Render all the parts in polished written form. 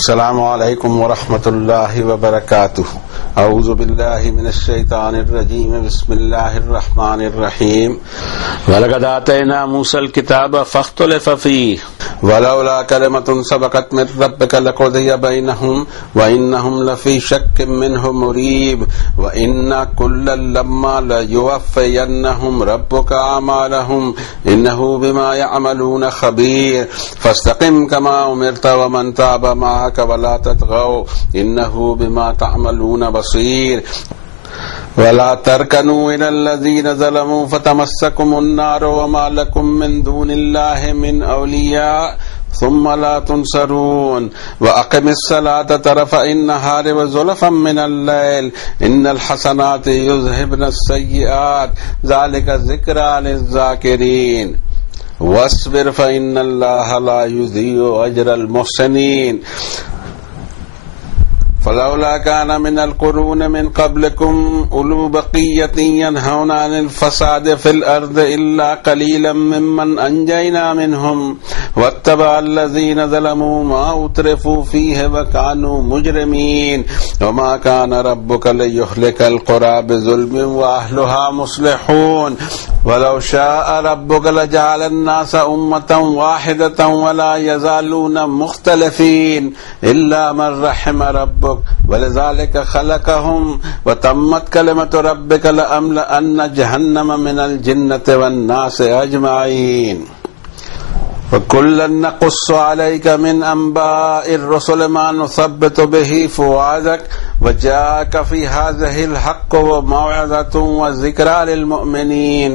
السلام علیکم ورحمۃ اللہ وبرکاتہ. اعوذ باللہ من الشیطان الرجیم. بسم اللہ الرحمن الرحیم. وَلَقَدْ آتَيْنَا مُوسَى الْكِتَابَ فَاخْتَلَفَ فِيهِ وَلَوْلَا كَلِمَةٌ سَبَقَتْ مِنْ رَبِّكَ لَقُضِيَ بَيْنَهُمْ وَإِنَّهُمْ لَفِي شَكٍّ مِّنْهُ مُرِيبٍ. وَإِنَّ كُلًّا لَمَّا لَيُوَفِّيَنَّهُمْ رَبُّكَ أَعْمَالَهُمْ إِنَّهُ بِمَا يَعْمَلُونَ خَبِيرٌ. فَاسْتَقِمْ كَمَا أُمِرْتَ وَمَنْ تَابَ مَعَكَ وَلَا تَطْغَوْا إِنَّهُ بِمَا تَعْمَلُونَ بصير. ولا تركنوا إلى الذين ظلموا فتمسكم النار وما لكم من دون الله من أولياء ثم لا تنصرون. وأقم الصلاة طرفي النهار وزلفا من الليل إن الحسنات يذهبن السيئات ذلك ذكرى للذاكرين. واصبر فإن الله لا يضيع أجر المحسنين. فلولا كان من القرون من قبلكم أولو بقية ينهون عن الفساد في الأرض إلا قليلا ممن أنجينا منهم واتبع الذين ظلموا ما أترفوا فيه وكانوا مجرمين. وما كان ربك ليهلك القرى بظلم وأهلها مصلحون. ولو شاء ربك لجعل الناس أمة واحدة ولا يزالون مختلفين إلا من رحم ربك ولذلك خلقهم وتمت كلمة ربك لأملأن جهنم من الجنة والناس أجمعين. وكلا نقص عليك من أنباء الرسل ما نثبت به فؤادك وجاءك في هذه الحق وموعظة وذكرى للمؤمنين.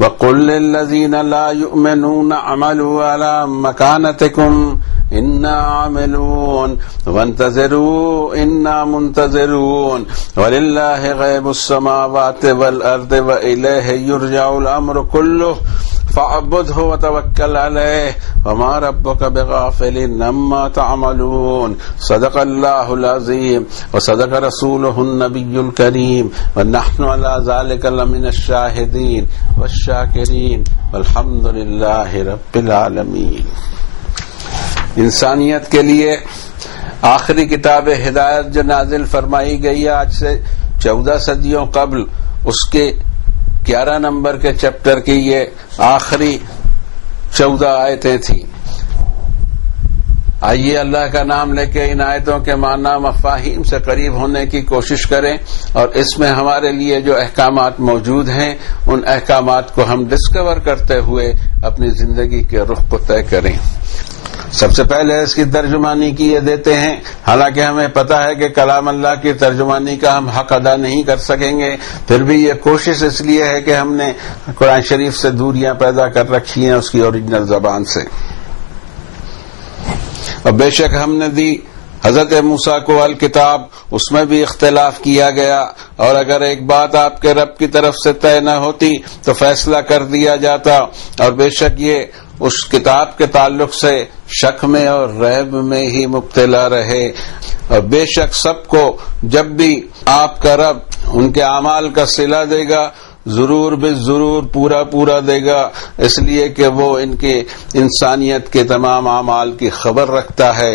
وقل للذين لا يؤمنون اعملوا على مكانتكم إنا عاملون وانتظروا إنا منتظرون. ولله غيب السماوات والأرض وإليه يرجع الأمر كله فاعبده وتوكل عليه وما ربك بغافل عما تعملون. صدق الله العظيم وصدق رسوله النبي الكريم ونحن على ذلك لمن الشاهدين والشاكرين والحمد لله رب العالمين. انسانیت کے لیے آخری کتاب ہدایت جو نازل فرمائی گئی ہے آج سے 14 صدیوں قبل، اس کے 11 نمبر کے چیپٹر کی یہ آخری 14 آیتیں تھیں. آئیے اللہ کا نام لے کے ان آیتوں کے معنی مفاہیم سے قریب ہونے کی کوشش کریں اور اس میں ہمارے لیے جو احکامات موجود ہیں ان احکامات کو ہم ڈسکور کرتے ہوئے اپنی زندگی کے رخ کو طے کریں. سب سے پہلے اس کی ترجمانی کی یہ دیتے ہیں، حالانکہ ہمیں پتہ ہے کہ کلام اللہ کی ترجمانی کا ہم حق ادا نہیں کر سکیں گے، پھر بھی یہ کوشش اس لیے ہے کہ ہم نے قرآن شریف سے دوریاں پیدا کر رکھی ہیں اس کی اوریجنل زبان سے. اور بے شک ہم نے دی حضرت موسیٰ کو الکتاب، اس میں بھی اختلاف کیا گیا، اور اگر ایک بات آپ کے رب کی طرف سے طے نہ ہوتی تو فیصلہ کر دیا جاتا. اور بے شک یہ اس کتاب کے تعلق سے شک میں اور ریب میں ہی مبتلا رہے. اور بے شک سب کو جب بھی آپ کا رب ان کے اعمال کا صلہ دے گا ضرور بالضرور پورا دے گا، اس لیے کہ وہ ان کے انسانیت کے تمام اعمال کی خبر رکھتا ہے.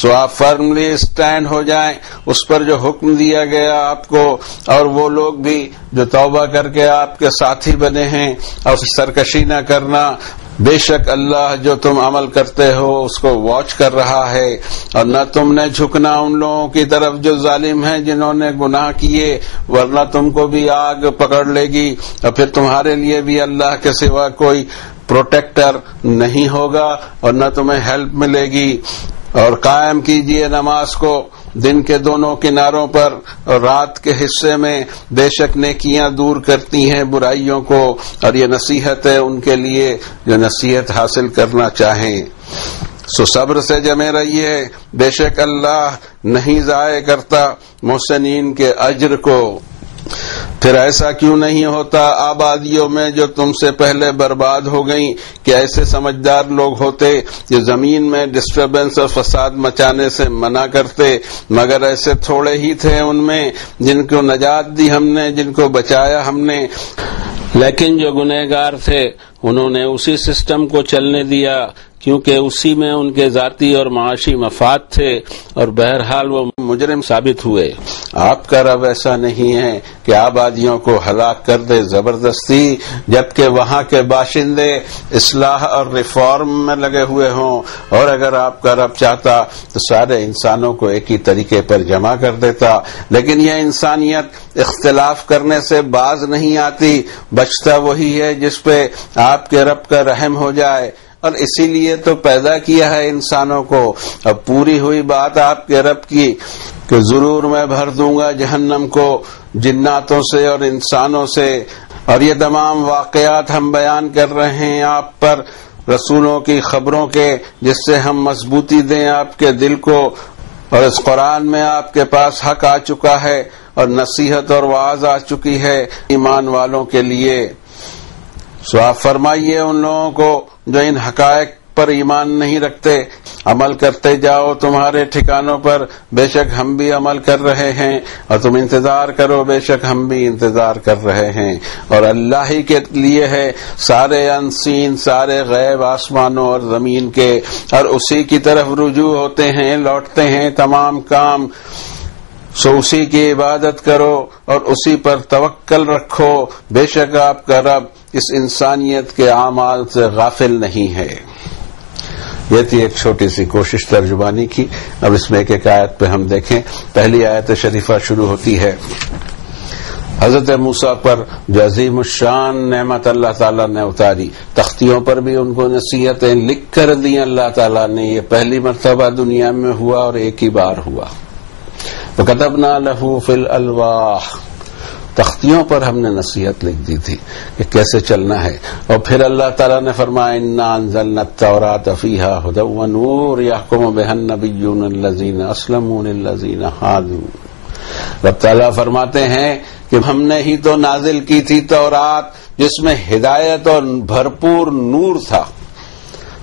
سو آپ فرملی اسٹینڈ ہو جائیں اس پر جو حکم دیا گیا آپ کو، اور وہ لوگ بھی جو توبہ کر کے آپ کے ساتھی بنے ہیں، اور سرکشی نہ کرنا. بے شک اللہ جو تم عمل کرتے ہو اس کو واچ کر رہا ہے. اور نہ تم نے جھکنا ان لوگوں کی طرف جو ظالم ہیں جنہوں نے گناہ کیے، ورنہ تم کو بھی آگ پکڑ لے گی اور پھر تمہارے لیے بھی اللہ کے سوا کوئی پروٹیکٹر نہیں ہوگا اور نہ تمہیں ہیلپ ملے گی. اور قائم کیجئے نماز کو دن کے دونوں کناروں پر اور رات کے حصے میں، بے شک نیکیاں دور کرتی ہیں برائیوں کو، اور یہ نصیحت ہے ان کے لیے جو نصیحت حاصل کرنا چاہیں. سو صبر سے جمے رہیے، بے شک اللہ نہیں ضائع کرتا محسنین کے اجر کو. پھر ایسا کیوں نہیں ہوتا آبادیوں میں جو تم سے پہلے برباد ہو گئیں کہ ایسے سمجھدار لوگ ہوتے جو زمین میں ڈسٹربنس اور فساد مچانے سے منع کرتے، مگر ایسے تھوڑے ہی تھے ان میں جن کو نجات دی ہم نے، جن کو بچایا ہم نے. لیکن جو گنہگار تھے انہوں نے اسی سسٹم کو چلنے دیا کیونکہ اسی میں ان کے ذاتی اور معاشی مفاد تھے اور بہرحال وہ مجرم ثابت ہوئے۔ آپ کا رب ایسا نہیں ہے کہ آبادیوں کو ہلاک کر دے زبردستی جبکہ وہاں کے باشندے اصلاح اور ریفارم میں لگے ہوئے ہوں، اور اگر آپ کا رب چاہتا تو سارے انسانوں کو ایک ہی طریقے پر جمع کر دیتا، لیکن یہ انسانیت اختلاف کرنے سے باز نہیں آتی، بچتا وہی ہے جس پہ آپ کے رب کا رحم ہو جائے، اور اسی لیے تو پیدا کیا ہے انسانوں کو۔ اب پوری ہوئی بات آپ کے رب کی کہ ضرور میں بھر دوں گا جہنم کو جناتوں سے اور انسانوں سے، اور یہ تمام واقعات ہم بیان کر رہے ہیں آپ پر رسولوں کی خبروں کے، جس سے ہم مضبوطی دیں آپ کے دل کو، اور اس قرآن میں آپ کے پاس حق آ چکا ہے اور نصیحت اور وعظ آ چکی ہے ایمان والوں کے لیے۔ سو آپ فرمائیے ان لوگوں کو جو ان حقائق پر ایمان نہیں رکھتے، عمل کرتے جاؤ تمہارے ٹھکانوں پر، بے شک ہم بھی عمل کر رہے ہیں، اور تم انتظار کرو بے شک ہم بھی انتظار کر رہے ہیں، اور اللہ ہی کے لیے ہے سارے انسین، سارے غیب آسمانوں اور زمین کے، اور اسی کی طرف رجوع ہوتے ہیں، لوٹتے ہیں تمام کام۔ سو اسی کی عبادت کرو اور اسی پر توکل رکھو، بے شک آپ کا رب اس انسانیت کے اعمال سے غافل نہیں ہے۔ یہ تھی ایک چھوٹی سی کوشش ترجمانی کی۔ اب اس میں ایک ایک آیت پہ ہم دیکھیں۔ پہلی آیت شریفہ شروع ہوتی ہے حضرت موسیٰ پر جو عظیم الشان نعمت اللہ تعالیٰ نے اتاری، تختیوں پر بھی ان کو نصیحتیں لکھ کر دی اللہ تعالیٰ نے۔ یہ پہلی مرتبہ دنیا میں ہوا اور ایک ہی بار ہوا۔ وَكَتَبْنَا لَهُ فِي الْأَلْوَاحِ، تختیوں پر ہم نے نصیحت لکھ دی تھی کہ کیسے چلنا ہے۔ اور پھر اللہ تعالیٰ نے فرمایا اِنَّا أَنزَلْنَا التَّوْرَاةَ فِيهَا هُدًى وَنُورٌ يَحْكُمُ بِهَا النَّبِيُّونَ الَّذِينَ أَسْلَمُوا لِلَّذِينَ هَادُوا۔ رب تعالیٰ فرماتے ہیں کہ ہم نے ہی تو نازل کی تھی تورات، جس میں ہدایت اور بھرپور نور تھا۔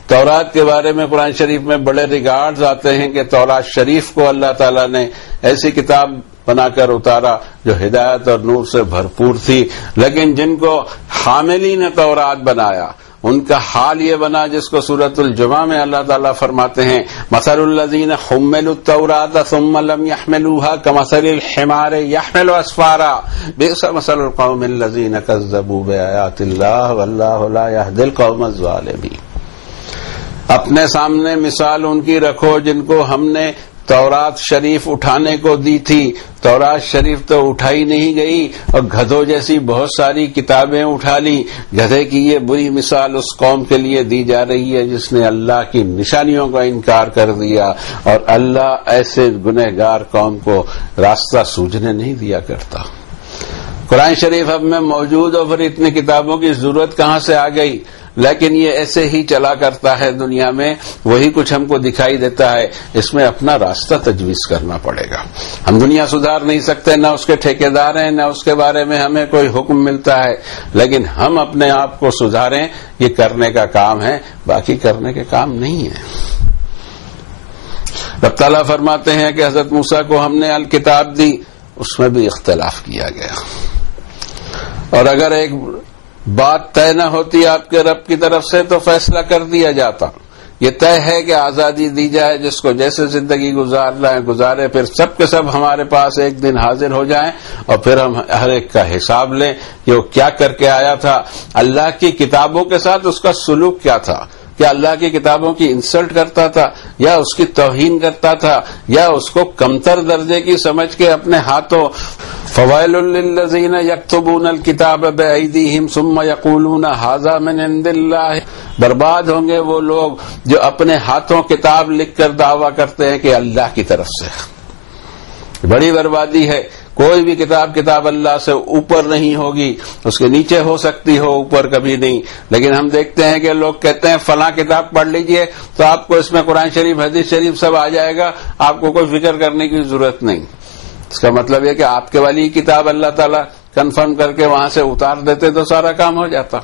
تورات کے بارے میں قرآن شریف میں بڑے ریکارڈز آتے ہیں کہ تورات شریف کو اللہ تعالیٰ نے ایسی کتاب بنا کر اتارا جو ہدایت اور نور سے بھرپور تھی، لیکن جن کو حاملین تورات بنایا ان کا حال یہ بنا جس کو سورۃ الجمعہ میں اللہ تعالیٰ فرماتے ہیں مثل الذین حملوا التوراة ثم لم يحملوها كمثل الحمار يحمل اسفارا بئس مثل القوم الذین كذبوا بآیات اللہ واللہ لا يهدی القوم الظالمین۔ اپنے سامنے مثال ان کی رکھو جن کو ہم نے تورات شریف اٹھانے کو دی تھی۔ تورات شریف تو اٹھائی نہیں گئی اور گدھوں جیسی بہت ساری کتابیں اٹھا لی۔ گدھے کی یہ بری مثال اس قوم کے لیے دی جا رہی ہے جس نے اللہ کی نشانیوں کا انکار کر دیا، اور اللہ ایسے گنہگار قوم کو راستہ سوجنے نہیں دیا کرتا۔ قرآن شریف اب میں موجود اور پھر اتنی کتابوں کی ضرورت کہاں سے آ گئی؟ لیکن یہ ایسے ہی چلا کرتا ہے دنیا میں، وہی کچھ ہم کو دکھائی دیتا ہے۔ اس میں اپنا راستہ تجویز کرنا پڑے گا۔ ہم دنیا سدھار نہیں سکتے، نہ اس کے ٹھیکیدار ہیں، نہ اس کے بارے میں ہمیں کوئی حکم ملتا ہے، لیکن ہم اپنے آپ کو سدھاریں، یہ کرنے کا کام ہے، باقی کرنے کے کام نہیں ہے۔ رب تعالیٰ فرماتے ہیں کہ حضرت موسیٰ کو ہم نے الکتاب دی، اس میں بھی اختلاف کیا گیا، اور اگر ایک بات طے نہ ہوتی آپ کے رب کی طرف سے تو فیصلہ کر دیا جاتا۔ یہ طے ہے کہ آزادی دی جائے، جس کو جیسے زندگی گزارنا ہے گزارے، پھر سب کے سب ہمارے پاس ایک دن حاضر ہو جائیں اور پھر ہم ہر ایک کا حساب لیں کہ وہ کیا کر کے آیا تھا، اللہ کی کتابوں کے ساتھ اس کا سلوک کیا تھا، کیا اللہ کی کتابوں کی انسلٹ کرتا تھا یا اس کی توہین کرتا تھا یا اس کو کمتر درجے کی سمجھ کے اپنے ہاتھوں فوائل للذین یکتبون الکتاب بایدیہم ثم یقولون ھذا من عند اللہ، برباد ہوں گے وہ لوگ جو اپنے ہاتھوں کتاب لکھ کر دعویٰ کرتے ہیں کہ اللہ کی طرف سے۔ بڑی بربادی ہے۔ کوئی بھی کتاب اللہ سے اوپر نہیں ہوگی، اس کے نیچے ہو سکتی ہو، اوپر کبھی نہیں۔ لیکن ہم دیکھتے ہیں کہ لوگ کہتے ہیں فلاں کتاب پڑھ لیجئے تو آپ کو اس میں قرآن شریف حدیث شریف سب آ جائے گا، آپ کو کوئی فکر کرنے کی ضرورت نہیں۔ اس کا مطلب یہ کہ آپ کے والی کتاب اللہ تعالیٰ کنفرم کر کے وہاں سے اتار دیتے تو سارا کام ہو جاتا۔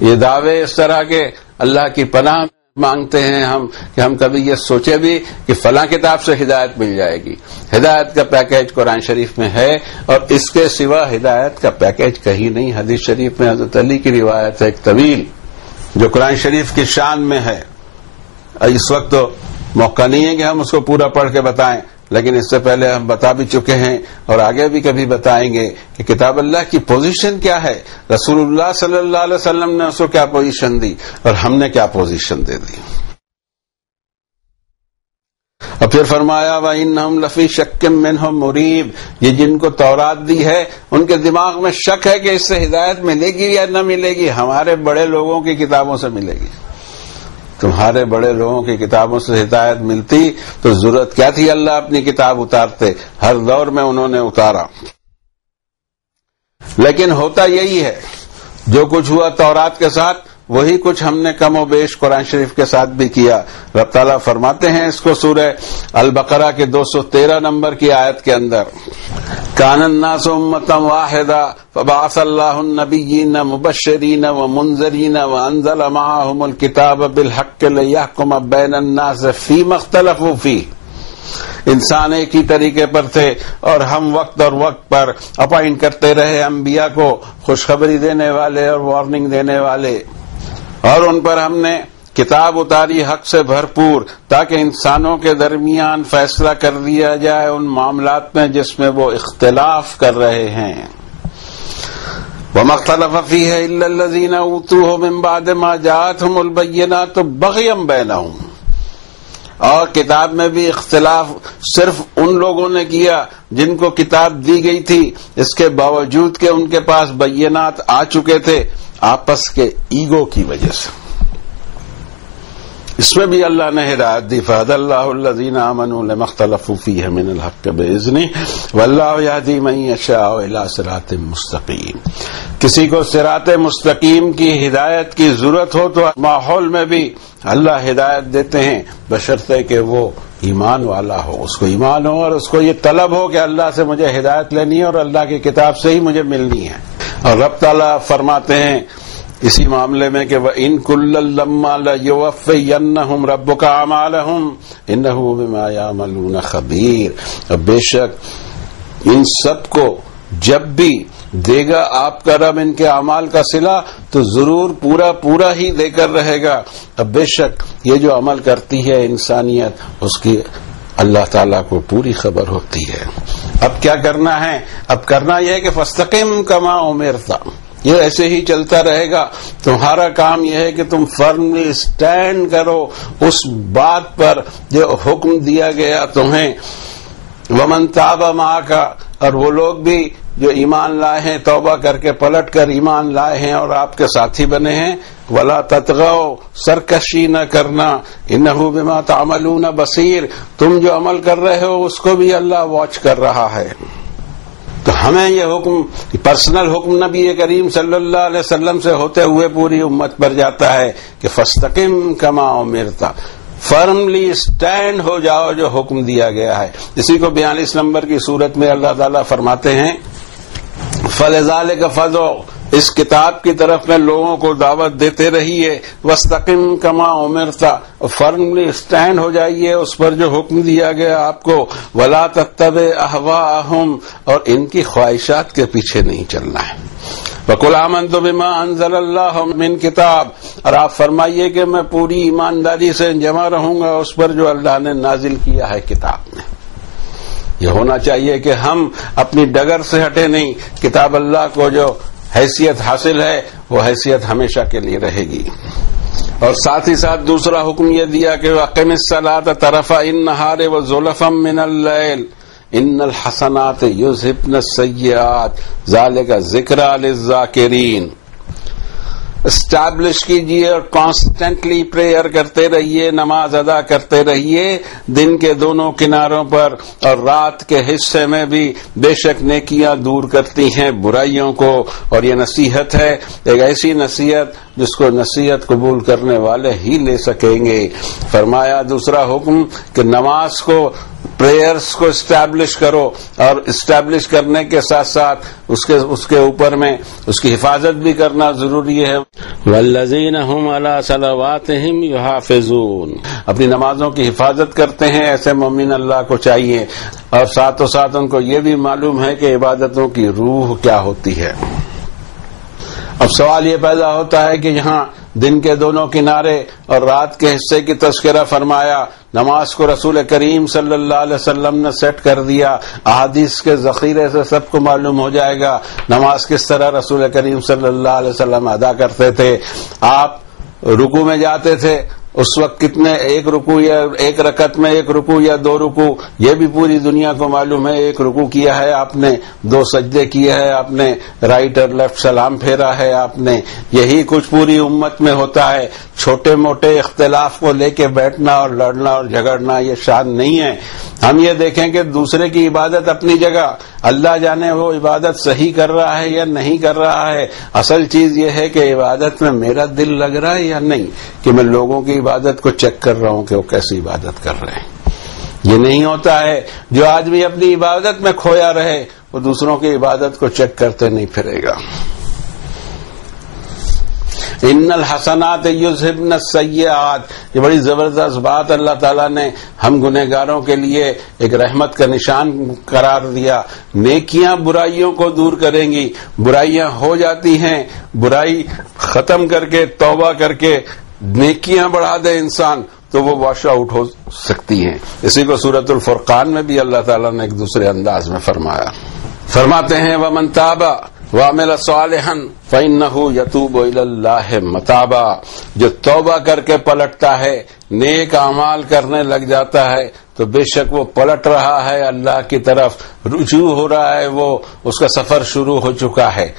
یہ دعوے اس طرح کے اللہ کی پناہ مانگتے ہیں ہم کہ ہم کبھی یہ سوچے بھی کہ فلاں کتاب سے ہدایت مل جائے گی۔ ہدایت کا پیکیج قرآن شریف میں ہے، اور اس کے سوا ہدایت کا پیکیج کہیں نہیں۔ حدیث شریف میں حضرت علی کی روایت ہے ایک طویل جو قرآن شریف کی شان میں ہے، اس وقت تو موقع نہیں ہے کہ ہم اس کو پورا پڑھ کے بتائیں، لیکن اس سے پہلے ہم بتا بھی چکے ہیں اور آگے بھی کبھی بتائیں گے کہ کتاب اللہ کی پوزیشن کیا ہے، رسول اللہ صلی اللہ علیہ وسلم نے اس کو کیا پوزیشن دی اور ہم نے کیا پوزیشن دے دی۔ اور پھر فرمایا وَإِنَّهُمْ لَفِي شَكٍّ مِّنْهُ مُرِيبٍ، یہ جن کو تورات دی ہے ان کے دماغ میں شک ہے کہ اس سے ہدایت ملے گی یا نہ ملے گی، ہمارے بڑے لوگوں کی کتابوں سے ملے گی۔ تمہارے بڑے لوگوں کی کتابوں سے ہدایت ملتی تو ضرورت کیا تھی اللہ اپنی کتاب اتارتے، ہر دور میں انہوں نے اتارا۔ لیکن ہوتا یہی ہے، جو کچھ ہوا تورات کے ساتھ وہی کچھ ہم نے کم و بیش قرآن شریف کے ساتھ بھی کیا۔ رب تعالیٰ فرماتے ہیں اس کو سورہ البقرہ کے 213 نمبر کی آیت کے اندر، کان الناس امۃ واحدہ فبعث اللہ النبیین مبشرین ومنذرین وانزل معهم الکتاب بالحق لیحکم بین الناس فیما اختلفوا فیہ۔ انسان ایک ہی طریقے پر تھے اور ہم وقت اور وقت پر اپائنٹ کرتے رہے انبیاء کو خوشخبری دینے والے اور وارننگ دینے والے، اور ان پر ہم نے کتاب اتاری حق سے بھرپور تاکہ انسانوں کے درمیان فیصلہ کر دیا جائے ان معاملات میں جس میں وہ اختلاف کر رہے ہیں۔ وَمَا اخْتَلَفَ فِيهِ إِلَّا الَّذِينَ أُوتُوهُ مِن بَعْدِ مَا جَاءَتْهُمُ الْبَيِّنَاتُ بَغْيًا بَيْنَهُمْ، اور کتاب میں بھی اختلاف صرف ان لوگوں نے کیا جن کو کتاب دی گئی تھی، اس کے باوجود کہ ان کے پاس بینات آ چکے تھے، آپس کے ایگو کی وجہ سے۔ اس میں بھی اللہ نے ہدایت دی، فَهَدَى اللَّهُ الَّذِينَ آمَنُوا لِمَا اخْتَلَفُوا فِيهِ مِنَ الْحَقِّ بِإِذْنِهِ وَاللَّهُ يَهْدِي مَن يَشَاءُ إِلَىٰ صِرَاطٍ مُّسْتَقِيمٍ۔ کسی کو صراط مستقیم کی ہدایت کی ضرورت ہو تو ماحول میں بھی اللہ ہدایت دیتے ہیں، بشرطے کہ وہ ایمان والا ہو، اس کو ایمان ہو اور اس کو یہ طلب ہو کہ اللہ سے مجھے ہدایت لینی ہے اور اللہ کی کتاب سے ہی مجھے ملنی ہے۔ اور رب تعالیٰ فرماتے ہیں اسی معاملے میں کہ وَإِن كُلًّا لَمَّا لَيُوَفِّيَنَّهُمْ رَبُّكَ أَعْمَالَهُمْ إِنَّهُ بِمَا يَعْمَلُونَ خَبِيرٌ۔ اور بے شک ان سب کو جب بھی دے گا آپ کا رب ان کے اعمال کا صلہ تو ضرور پورا ہی دے کر رہے گا۔ اب بے شک یہ جو عمل کرتی ہے انسانیت، اس کی اللہ تعالیٰ کو پوری خبر ہوتی ہے۔ اب کیا کرنا ہے؟ اب کرنا یہ ہے کہ فاستقم کما امرت، یہ ایسے ہی چلتا رہے گا۔ تمہارا کام یہ ہے کہ تم فرملی اسٹینڈ کرو اس بات پر جو حکم دیا گیا تمہیں۔ ومن تاب معک، اور وہ لوگ بھی جو ایمان لائے ہیں، توبہ کر کے پلٹ کر ایمان لائے ہیں اور آپ کے ساتھی بنے ہیں، ولا تطغوا، سرکشی نہ کرنا، انہ بما تعملون بصیر، تم جو عمل کر رہے ہو اس کو بھی اللہ واچ کر رہا ہے۔ تو ہمیں یہ حکم، پرسنل حکم نبی کریم صلی اللہ علیہ وسلم سے ہوتے ہوئے پوری امت پر جاتا ہے کہ فاستقم کما امرت، فرملی اسٹینڈ ہو جاؤ جو حکم دیا گیا ہے۔ اسی کو 42 نمبر کی صورت میں اللہ تعالیٰ فرماتے ہیں فَلِذَلِكَ فَادْعُ، اس کتاب کی طرف میں لوگوں کو دعوت دیتے رہیے، وَاسْتَقِمْ كَمَا أُمِرْتَ، فرملی اسٹینڈ ہو جائیے اس پر جو حکم دیا گیا آپ کو، وَلَا تَتَّبِعْ أَهْوَاءَهُمْ، اور ان کی خواہشات کے پیچھے نہیں چلنا ہے۔ وَقُلْ آمَنْتُ بِمَا أَنزَلَ اللَّهُ مِنْ کتاب، اور آپ فرمائیے کہ میں پوری ایمانداری سے جمع رہوں گا اس پر جو اللہ نے نازل کیا ہے کتاب میں۔ یہ ہونا چاہیے کہ ہم اپنی ڈگر سے ہٹے نہیں، کتاب اللہ کو جو حیثیت حاصل ہے وہ حیثیت ہمیشہ کے لیے رہے گی۔ اور ساتھ ہی ساتھ دوسرا حکم یہ دیا کہ اقم الصلاۃ طرفی النہار وزلفا من اللیل ان الحسنات یذہبن السیئات ذالک ذکری للذاکرین۔ اسٹیبلش کیجئے اور کانسٹنٹلی پریئر کرتے رہیے، نماز ادا کرتے رہیے دن کے دونوں کناروں پر اور رات کے حصے میں بھی، بے شک نیکیاں دور کرتی ہیں برائیوں کو۔ اور یہ نصیحت ہے، ایک ایسی نصیحت جس کو نصیحت قبول کرنے والے ہی لے سکیں گے۔ فرمایا دوسرا حکم کہ نماز کو، پریئرز کو اسٹیبلش کرو، اور اسٹیبلش کرنے کے ساتھ ساتھ اس کے اوپر میں اس کی حفاظت بھی کرنا ضروری ہے۔ والذین هم علی صلواتہم یحافظون، اپنی نمازوں کی حفاظت کرتے ہیں، ایسے مومن اللہ کو چاہیے۔ اور ساتھ ساتھ ان کو یہ بھی معلوم ہے کہ عبادتوں کی روح کیا ہوتی ہے۔ اب سوال یہ پیدا ہوتا ہے کہ یہاں دن کے دونوں کنارے اور رات کے حصے کی تذکرہ فرمایا. نماز کو رسول کریم صلی اللہ علیہ وسلم نے سیٹ کر دیا. احادیث کے ذخیرے سے سب کو معلوم ہو جائے گا نماز کس طرح رسول کریم صلی اللہ علیہ وسلم ادا کرتے تھے. آپ رکوع میں جاتے تھے اس وقت کتنے، ایک رکوع یا ایک رکعت میں ایک رکوع یا دو رکوع، یہ بھی پوری دنیا کو معلوم ہے. ایک رکوع کیا ہے آپ نے، دو سجدے کیے ہیں آپ نے، رائٹ اور لیفٹ سلام پھیرا ہے آپ نے. یہی کچھ پوری امت میں ہوتا ہے. چھوٹے موٹے اختلاف کو لے کے بیٹھنا اور لڑنا اور جھگڑنا یہ شان نہیں ہے. ہم یہ دیکھیں کہ دوسرے کی عبادت اپنی جگہ، اللہ جانے وہ عبادت صحیح کر رہا ہے یا نہیں کر رہا ہے. اصل چیز یہ ہے کہ عبادت میں میرا دل لگ رہا ہے یا نہیں، کہ میں لوگوں کی عبادت کو چیک کر رہا ہوں کہ وہ کیسی عبادت کر رہے ہیں. یہ نہیں ہوتا ہے. جو آدمی اپنی عبادت میں کھویا رہے وہ دوسروں کی عبادت کو چیک کرتے نہیں پھرے گا. ان الحسنات یذہبن السیئات، یہ بڑی زبردست بات اللہ تعالیٰ نے ہم گنہگاروں کے لیے ایک رحمت کا نشان قرار دیا. نیکیاں برائیوں کو دور کریں گی. برائیاں ہو جاتی ہیں، برائی ختم کر کے توبہ کر کے نیکیاں بڑھا دے انسان تو وہ واش آؤٹ ہو سکتی ہیں. اسی کو سورۃ الفرقان میں بھی اللہ تعالیٰ نے ایک دوسرے انداز میں فرمایا. فرماتے ہیں وَمَن تَابَ وَعَمِلَ صَالِحًا فَإِنَّهُ يَتُوبُ إِلَى اللَّهِ مَتَابًا، جو توبہ کر کے پلٹتا ہے، نیک اعمال کرنے لگ جاتا ہے تو بے شک وہ پلٹ رہا ہے اللہ کی طرف، رجوع ہو رہا ہے، وہ اس کا سفر شروع ہو چکا ہے.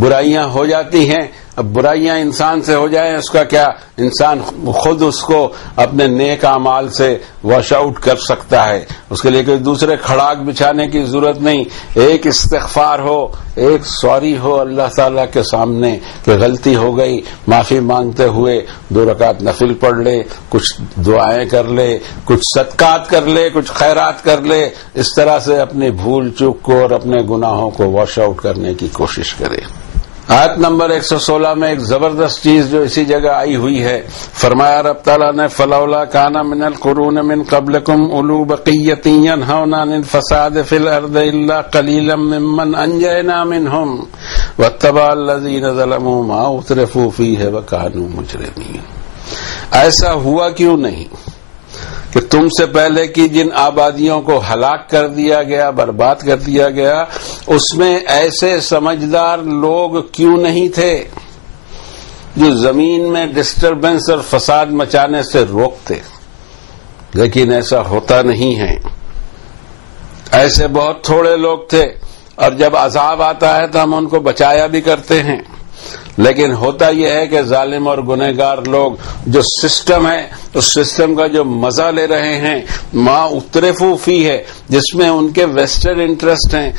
برائیاں ہو جاتی ہیں، اب برائیاں انسان سے ہو جائیں اس کا کیا، انسان خود اس کو اپنے نیک اعمال سے واش آؤٹ کر سکتا ہے. اس کے لیے کوئی دوسرے کھڑاک بچھانے کی ضرورت نہیں. ایک استغفار ہو، ایک سوری ہو اللہ تعالیٰ کے سامنے کہ غلطی ہو گئی، معافی مانگتے ہوئے 2 رکعت نفل پڑھ لے، کچھ دعائیں کر لے، کچھ صدقات کر لے، کچھ خیرات کر لے. اس طرح سے اپنی بھول چوک کو اور اپنے گناہوں کو واش آؤٹ کرنے کی کوشش کرے. آیت نمبر 116 میں ایک زبردست چیز جو اسی جگہ آئی ہوئی ہے. فرمایا رب تعالیٰ نے فلولا کان من القرون من قبلکم اولو بقیۃ ینہون عن الفساد فی الارض الا قلیلا ممن انجینا منہم واتبع الذین ظلموا ما اترفوا فیہ وکانوا مجرمین. ایسا ہوا کیوں نہیں کہ تم سے پہلے کی جن آبادیوں کو ہلاک کر دیا گیا، برباد کر دیا گیا، اس میں ایسے سمجھدار لوگ کیوں نہیں تھے جو زمین میں ڈسٹربنس اور فساد مچانے سے روکتے. لیکن ایسا ہوتا نہیں ہے. ایسے بہت تھوڑے لوگ تھے اور جب عذاب آتا ہے تو ہم ان کو بچایا بھی کرتے ہیں. لیکن ہوتا یہ ہے کہ ظالم اور گنہگار لوگ جو سسٹم ہے اس سسٹم کا جو مزہ لے رہے ہیں، ما اترفوا فی ہے، جس میں ان کے ویسٹرن انٹرسٹ ہیں،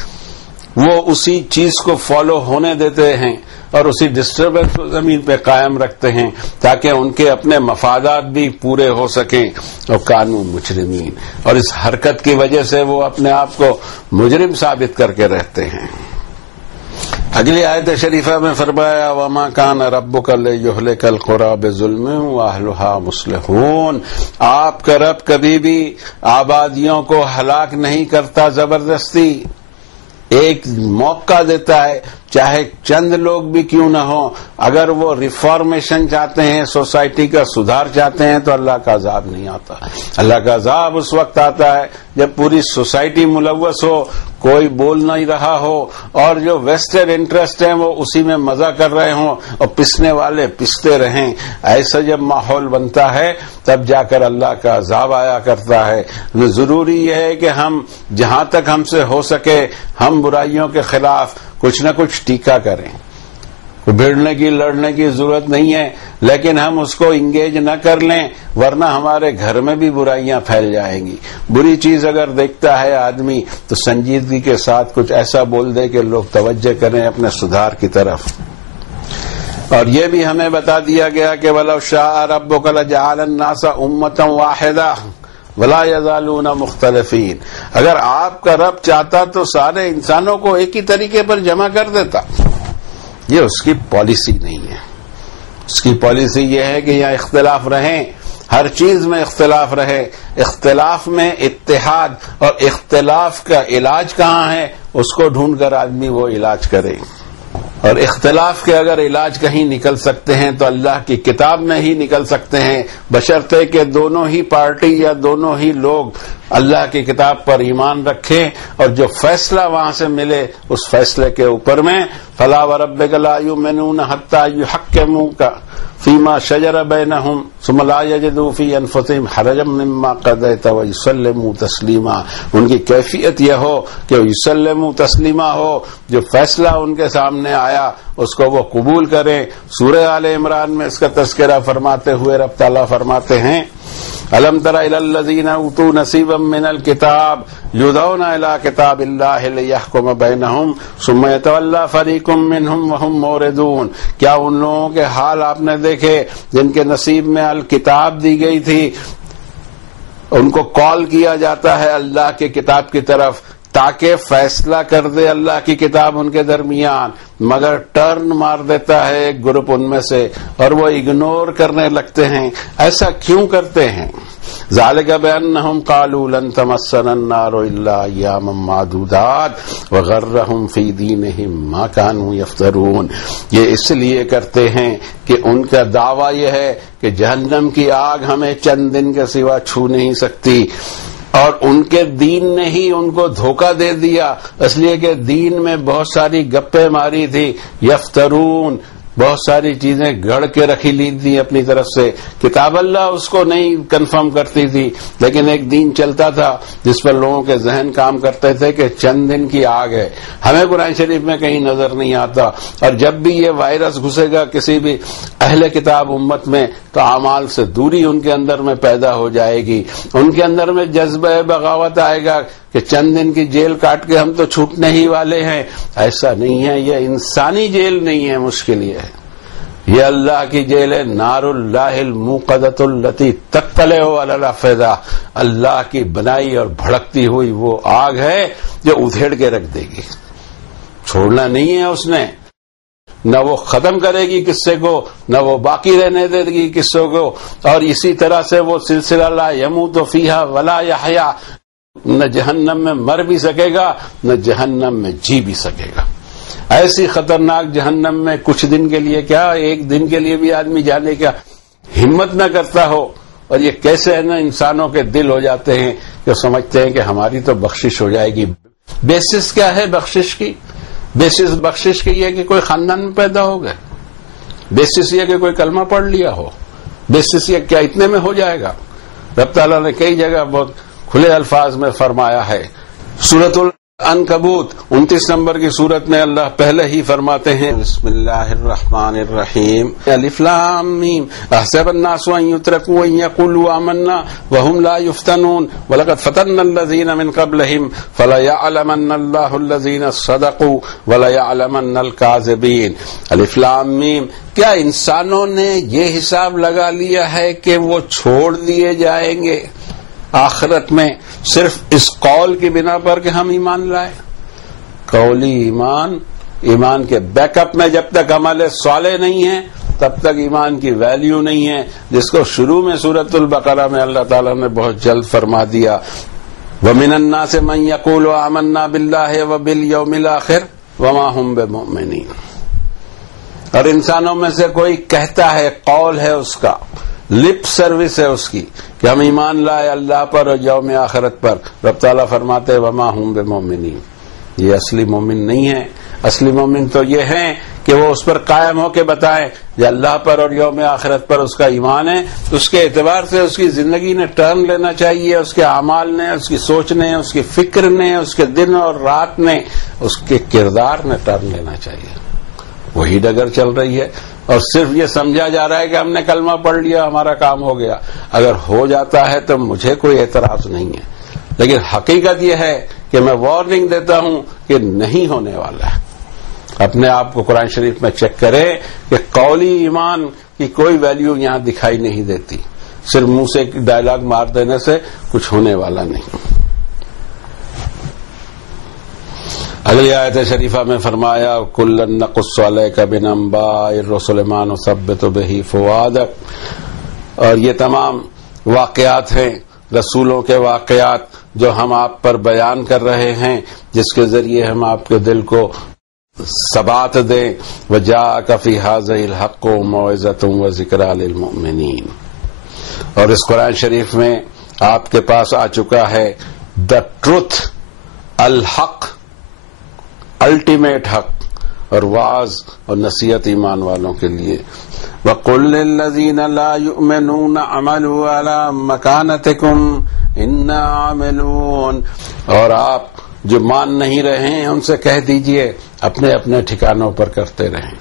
وہ اسی چیز کو فالو ہونے دیتے ہیں اور اسی ڈسٹربنس کو زمین پہ قائم رکھتے ہیں تاکہ ان کے اپنے مفادات بھی پورے ہو سکیں. اور کانوا مجرمین، اور اس حرکت کی وجہ سے وہ اپنے آپ کو مجرم ثابت کر کے رہتے ہیں. اگلی آیت شریفہ میں فرمایا وما کان ربک لیہلک القری بظلم واہلھا مصلحون، آپ کا رب کبھی بھی آبادیوں کو ہلاک نہیں کرتا زبردستی. ایک موقع دیتا ہے، چاہے چند لوگ بھی کیوں نہ ہوں. اگر وہ ریفارمیشن چاہتے ہیں، سوسائٹی کا سدھار چاہتے ہیں تو اللہ کا عذاب نہیں آتا. اللہ کا عذاب اس وقت آتا ہے جب پوری سوسائٹی ملوث ہو، کوئی بول نہیں رہا ہو اور جو ویسٹرن انٹرسٹ ہیں وہ اسی میں مزہ کر رہے ہوں اور پسنے والے پستے رہیں. ایسا جب ماحول بنتا ہے تب جا کر اللہ کا عذاب آیا کرتا ہے. ضروری یہ ہے کہ ہم جہاں تک ہم سے ہو سکے ہم برائیوں کے خلاف کچھ نہ کچھ ٹیکہ کریں. بھیڑنے کی لڑنے کی ضرورت نہیں ہے، لیکن ہم اس کو انگیج نہ کر لیں ورنہ ہمارے گھر میں بھی برائیاں پھیل جائیں گی. بری چیز اگر دیکھتا ہے آدمی تو سنجیدگی کے ساتھ کچھ ایسا بول دے کہ لوگ توجہ کریں اپنے سدھار کی طرف. اور یہ بھی ہمیں بتا دیا گیا کہ وَلَوْ شَاءَ رَبُّكَ لَجَعَلَ النَّاسَ أُمَّةً وَاحِدَةً وَلَا يَزَالُونَ مُخْتَلِفِينَ. اگر آپ کا رب چاہتا تو سارے انسانوں کو ایک ہی طریقے پر جمع کر دیتا. یہ اس کی پالیسی نہیں ہے. اس کی پالیسی یہ ہے کہ یہاں اختلاف رہیں، ہر چیز میں اختلاف رہے، اختلاف میں اتحاد، اور اختلاف کا علاج کہاں ہے اس کو ڈھونڈ کر آدمی وہ علاج کرے. اور اختلاف کے اگر علاج کہیں نکل سکتے ہیں تو اللہ کی کتاب میں ہی نکل سکتے ہیں، بشرطے کہ دونوں ہی پارٹی یا دونوں ہی لوگ اللہ کی کتاب پر ایمان رکھیں اور جو فیصلہ وہاں سے ملے اس فیصلے کے اوپر میں فلا وربک لا یؤمنون حتی یحکموک فیما شجر بینہم ثم لا یجدوا فی انفسہم حرجا مما قضیت ویسلموا تسلیما. ان کی کیفیت یہ ہو کہ یسلموا تسلیما ہو، جو فیصلہ ان کے سامنے آیا اس کو وہ قبول کریں. سورہ آل عمران میں اس کا تذکرہ فرماتے ہوئے رب تعالیٰ فرماتے ہیں الم تر الی الذین اوتوا نصیبا من الکتاب یدعون الی کتاب اللہ لیحکم بینہم ثم یتولی فریق منہم وہم موردون. کیا ان لوگوں کے حال آپ نے دیکھے جن کے نصیب میں الکتاب دی گئی تھی، ان کو کال کیا جاتا ہے اللہ کی کتاب کی طرف تاکہ فیصلہ کر دے اللہ کی کتاب ان کے درمیان، مگر ٹرن مار دیتا ہے ایک گروپ ان میں سے اور وہ اگنور کرنے لگتے ہیں. ایسا کیوں کرتے ہیں؟ ذالک بانہم قالوا لن تمسنا النار الا ایاما معدودات وغرہم فی دینہم ما کانوا یفترون. یہ اس لیے کرتے ہیں کہ ان کا دعویٰ یہ ہے کہ جہنم کی آگ ہمیں چند دن کے سوا چھو نہیں سکتی، اور ان کے دین نے ہی ان کو دھوکہ دے دیا، اس لیے کہ دین میں بہت ساری گپیں ماری تھی. یفترون، بہت ساری چیزیں گڑھ کے رکھی لی تھی اپنی طرف سے. کتاب اللہ اس کو نہیں کنفرم کرتی تھی، لیکن ایک دین چلتا تھا جس پر لوگوں کے ذہن کام کرتے تھے کہ چند دن کی آگ ہے. ہمیں قرآن شریف میں کہیں نظر نہیں آتا، اور جب بھی یہ وائرس گھسے گا کسی بھی اہل کتاب امت میں تو اعمال سے دوری ان کے اندر میں پیدا ہو جائے گی، ان کے اندر میں جذبہ بغاوت آئے گا کہ چند دن کی جیل کاٹ کے ہم تو چھوٹنے ہی والے ہیں. ایسا نہیں ہے، یہ انسانی جیل نہیں ہے، مشکل یہ ہے، یہ اللہ کی جیل ہے. نار اللہ الموقدۃ التی تطلع علی الافئدہ، اللہ کی بنائی اور بھڑکتی ہوئی وہ آگ ہے جو ادھیڑ کے رکھ دے گی، چھوڑنا نہیں ہے اس نے. نہ وہ ختم کرے گی قصے کو، نہ وہ باقی رہنے دے گی قصوں کو. اور اسی طرح سے وہ سلسلہ لا یموت فیہا ولا یحیا، نہ جہنم میں مر بھی سکے گا نہ جہنم میں جی بھی سکے گا. ایسی خطرناک جہنم میں کچھ دن کے لیے کیا، ایک دن کے لیے بھی آدمی جانے کا ہمت نہ کرتا ہو. اور یہ کیسے ہے نا انسانوں کے دل ہو جاتے ہیں کہ سمجھتے ہیں کہ ہماری تو بخشش ہو جائے گی. بیسس کیا ہے بخشش کی؟ بیسس بخشش کی یہ کہ کوئی خاندان میں پیدا ہو گئے، بیسس یہ کہ کوئی کلمہ پڑھ لیا ہو، بیسس یہ کیا اتنے میں ہو جائے گا؟ رب تعالیٰ نے کئی جگہ بہت کھلے الفاظ میں فرمایا ہے. سورۃ العنکبوت 29 نمبر کی سورت میں اللہ پہلے ہی فرماتے ہیں بسم اللہ الرحمن الرحیم الف لام میم احسب الناس ان یترکوا ان یقولوا آمنا وهم لا یفتنون ولقد فتنا الذین من قبلهم فلیعلمن اللہ الذین صدقوا ولیعلمن الکاذبین. الف لام میم. کیا انسانوں نے یہ حساب لگا لیا ہے کہ وہ چھوڑ دیے جائیں گے آخرت میں صرف اس قول کی بنا پر کہ ہم ایمان لائے؟ قولی ایمان کے بیک اپ میں جب تک عمل صالح نہیں ہے تب تک ایمان کی ویلیو نہیں ہے، جس کو شروع میں سورۃ البقرہ میں اللہ تعالیٰ نے بہت جلد فرما دیا وَمِنَ النَّاسِ مَن يَقُولُ آمَنَّا بِاللَّهِ وَبِالْيَوْمِ الْآخِرِ وَمَا هُمْ بِمُؤْمِنِينَ. اور انسانوں میں سے کوئی کہتا ہے، قول ہے اس کا، لپ سروس ہے اس کی کہ ہم ایمان لائے اللہ پر اور یوم آخرت پر. رب تعالیٰ فرماتے وما ہم بمؤمنین، یہ اصلی مومن نہیں ہے. اصلی مومن تو یہ ہیں کہ وہ اس پر قائم ہو کے بتائیں کہ اللہ پر اور یوم آخرت پر اس کا ایمان ہے. اس کے اعتبار سے اس کی زندگی نے ٹرن لینا چاہیے، اس کے اعمال نے، اس کی سوچ نے، اس کی فکر نے، اس کے دن اور رات نے، اس کے کردار نے ٹرن لینا چاہیے. وہی ڈگر چل رہی ہے اور صرف یہ سمجھا جا رہا ہے کہ ہم نے کلمہ پڑھ لیا ہمارا کام ہو گیا. اگر ہو جاتا ہے تو مجھے کوئی اعتراض نہیں ہے، لیکن حقیقت یہ ہے کہ میں وارننگ دیتا ہوں کہ نہیں ہونے والا ہے. اپنے آپ کو قرآن شریف میں چیک کریں کہ قولی ایمان کی کوئی ویلیو یہاں دکھائی نہیں دیتی، صرف منہ سے ڈائلاگ مار دینے سے کچھ ہونے والا نہیں. اگلی آیت شریفہ میں فرمایا کلا نقص علیک من انباء الرسل ما نثبت به فؤادک. اور یہ تمام واقعات ہیں رسولوں کے واقعات جو ہم آپ پر بیان کر رہے ہیں، جس کے ذریعے ہم آپ کے دل کو ثبات دیں. وجاءک فی ھذا الحق وموعظۃ وذکریٰ للمؤمنین. اور اس قرآن شریف میں آپ کے پاس آ چکا ہے دا ٹروتھ، الحق، الٹیمیٹ حق، اور واعظ اور نصیحت ایمان والوں کے لیے. وَقُلْ لِلَّذِينَ لَا يُؤْمِنُونَ اعْمَلُوا عَلَى مَكَانَتِكُمْ إِنَّا عَامِلُونَ. اور آپ جو مان نہیں رہے ہیں ان سے کہہ دیجئے اپنے اپنے ٹھکانوں پر کرتے رہیں.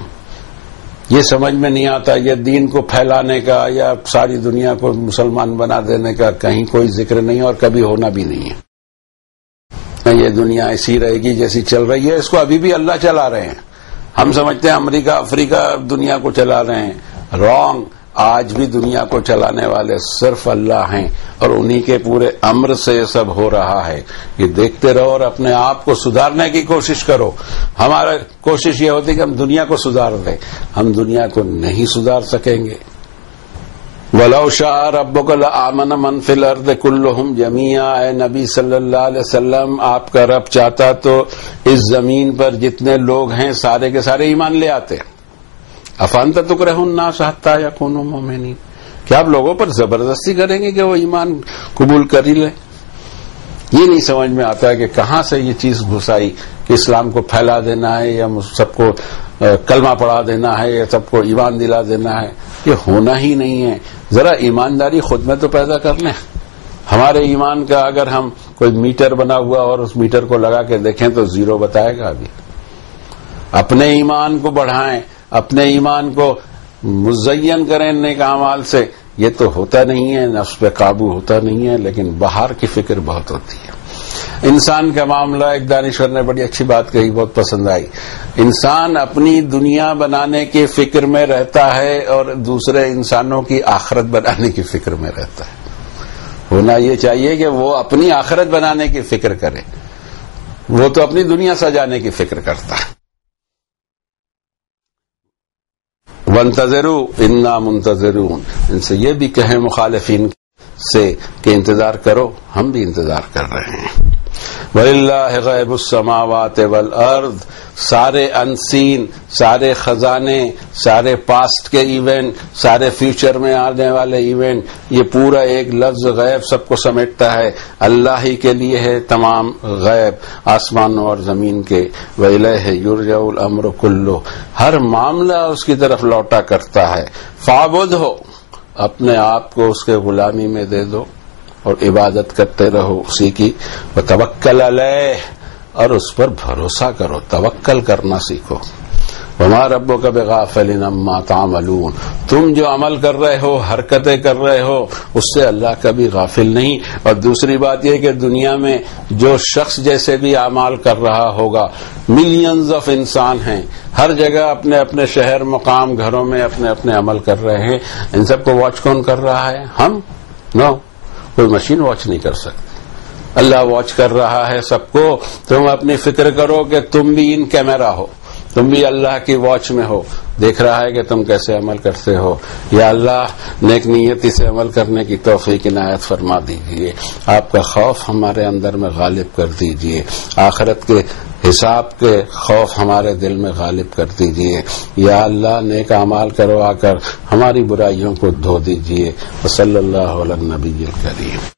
یہ سمجھ میں نہیں آتا یہ دین کو پھیلانے کا یا ساری دنیا کو مسلمان بنا دینے کا کہیں کوئی ذکر نہیں اور کبھی ہونا بھی نہیں ہے. یہ دنیا ایسی رہے گی جیسی چل رہی ہے. اس کو ابھی بھی اللہ چلا رہے ہیں. ہم سمجھتے ہیں امریکہ افریقہ دنیا کو چلا رہے ہیں. رانگ. آج بھی دنیا کو چلانے والے صرف اللہ ہیں اور انہی کے پورے امر سے یہ سب ہو رہا ہے. یہ دیکھتے رہو اور اپنے آپ کو سدھارنے کی کوشش کرو. ہمارا کوشش یہ ہوتی ہے کہ ہم دنیا کو سدھار دیں. ہم دنیا کو نہیں سدھار سکیں گے. وَلَوْ شَاءَ رَبُّكَ لَآمَنَ مَنْ فِي الْأَرْضِ كُلُّهُمْ جَمِيعًا. اے نبی صلی اللہ علیہ وسلم آپ کا رب چاہتا تو اس زمین پر جتنے لوگ ہیں سارے کے سارے ایمان لے آتے. أَفَأَنْتَ تُكْرِهُ النَّاسَ حَتَّى يَكُونُوا مُؤْمِنِينَ. کیا آپ لوگوں پر زبردستی کریں گے کہ وہ ایمان قبول کر ہی لیں؟ یہ نہیں سمجھ میں آتا ہے کہ کہاں سے یہ چیز گھسائی کہ اسلام کو پھیلا دینا ہے یا سب کو کلمہ پڑھا دینا ہے یا سب کو ایمان دلا دینا ہے. یہ ہونا ہی نہیں ہے. ذرا ایمانداری خود میں تو پیدا کر لیں. ہمارے ایمان کا اگر ہم کوئی میٹر بنا ہوا اور اس میٹر کو لگا کے دیکھیں تو زیرو بتائے گا. ابھی اپنے ایمان کو بڑھائیں، اپنے ایمان کو مزین کریں نیک اعمال سے. یہ تو ہوتا نہیں ہے، نفس پہ قابو ہوتا نہیں ہے، لیکن باہر کی فکر بہت ہوتی ہے. انسان کا معاملہ ایک دانشور نے بڑی اچھی بات کہی، بہت پسند آئی. انسان اپنی دنیا بنانے کی فکر میں رہتا ہے اور دوسرے انسانوں کی آخرت بنانے کی فکر میں رہتا ہے. ہونا یہ چاہیے کہ وہ اپنی آخرت بنانے کی فکر کرے. وہ تو اپنی دنیا سجانے کی فکر کرتا ہے. وَانْتَظِرُوا إِنَّا مُنْتَظِرُونَ. ان سے یہ بھی کہیں مخالفین سے کہ انتظار کرو، ہم بھی انتظار کر رہے ہیں. وَلِلَّهِ غَيْبُ السَّمَاوَاتِ وَالْأَرْضِ. سارے انسین، سارے خزانے، سارے پاسٹ کے ایونٹ، سارے فیوچر میں آنے والے ایونٹ، یہ پورا ایک لفظ غیب سب کو سمیٹتا ہے. اللہ ہی کے لیے ہے تمام غیب آسمانوں اور زمین کے. وَإِلَيْهِ يُرْجَعُ الْأَمْرُ كُلُّهُ. ہر معاملہ اس کی طرف لوٹا کرتا ہے. فَاعْبُدْهُ. اپنے آپ کو اس کے غلامی میں دے دو اور عبادت کرتے رہو اسی کی. وَتَوَكَّلْ عَلَيْهِ. اور اس پر بھروسہ کرو، توکل کرنا سیکھو. وَمَا رَبُّكَ بِغَافِلٍ عَمَّا تَعْمَلُونَ. تم جو عمل کر رہے ہو، حرکتیں کر رہے ہو، اس سے اللہ کبھی غافل نہیں. اور دوسری بات یہ کہ دنیا میں جو شخص جیسے بھی اعمال کر رہا ہوگا، ملینز آف انسان ہیں، ہر جگہ اپنے اپنے شہر مقام گھروں میں اپنے اپنے عمل کر رہے ہیں. ان سب کو واچ کون کر رہا ہے؟ ہم؟ نو، کوئی مشین واچ نہیں کر سکتی. اللہ واچ کر رہا ہے سب کو. تم اپنی فکر کرو کہ تم بھی ان کیمرہ ہو، تم بھی اللہ کی واچ میں ہو، دیکھ رہا ہے کہ تم کیسے عمل کرتے ہو. یا اللہ نیک نیتی سے عمل کرنے کی توفیق عنایت فرما دیجیے. آپ کا خوف ہمارے اندر میں غالب کر دیجیے. آخرت کے حساب کے خوف ہمارے دل میں غالب کر دیجیے. یا اللہ نیک اعمال کروا کر ہماری برائیوں کو دھو دیجیے. وصلی اللہ علی النبی الکریم.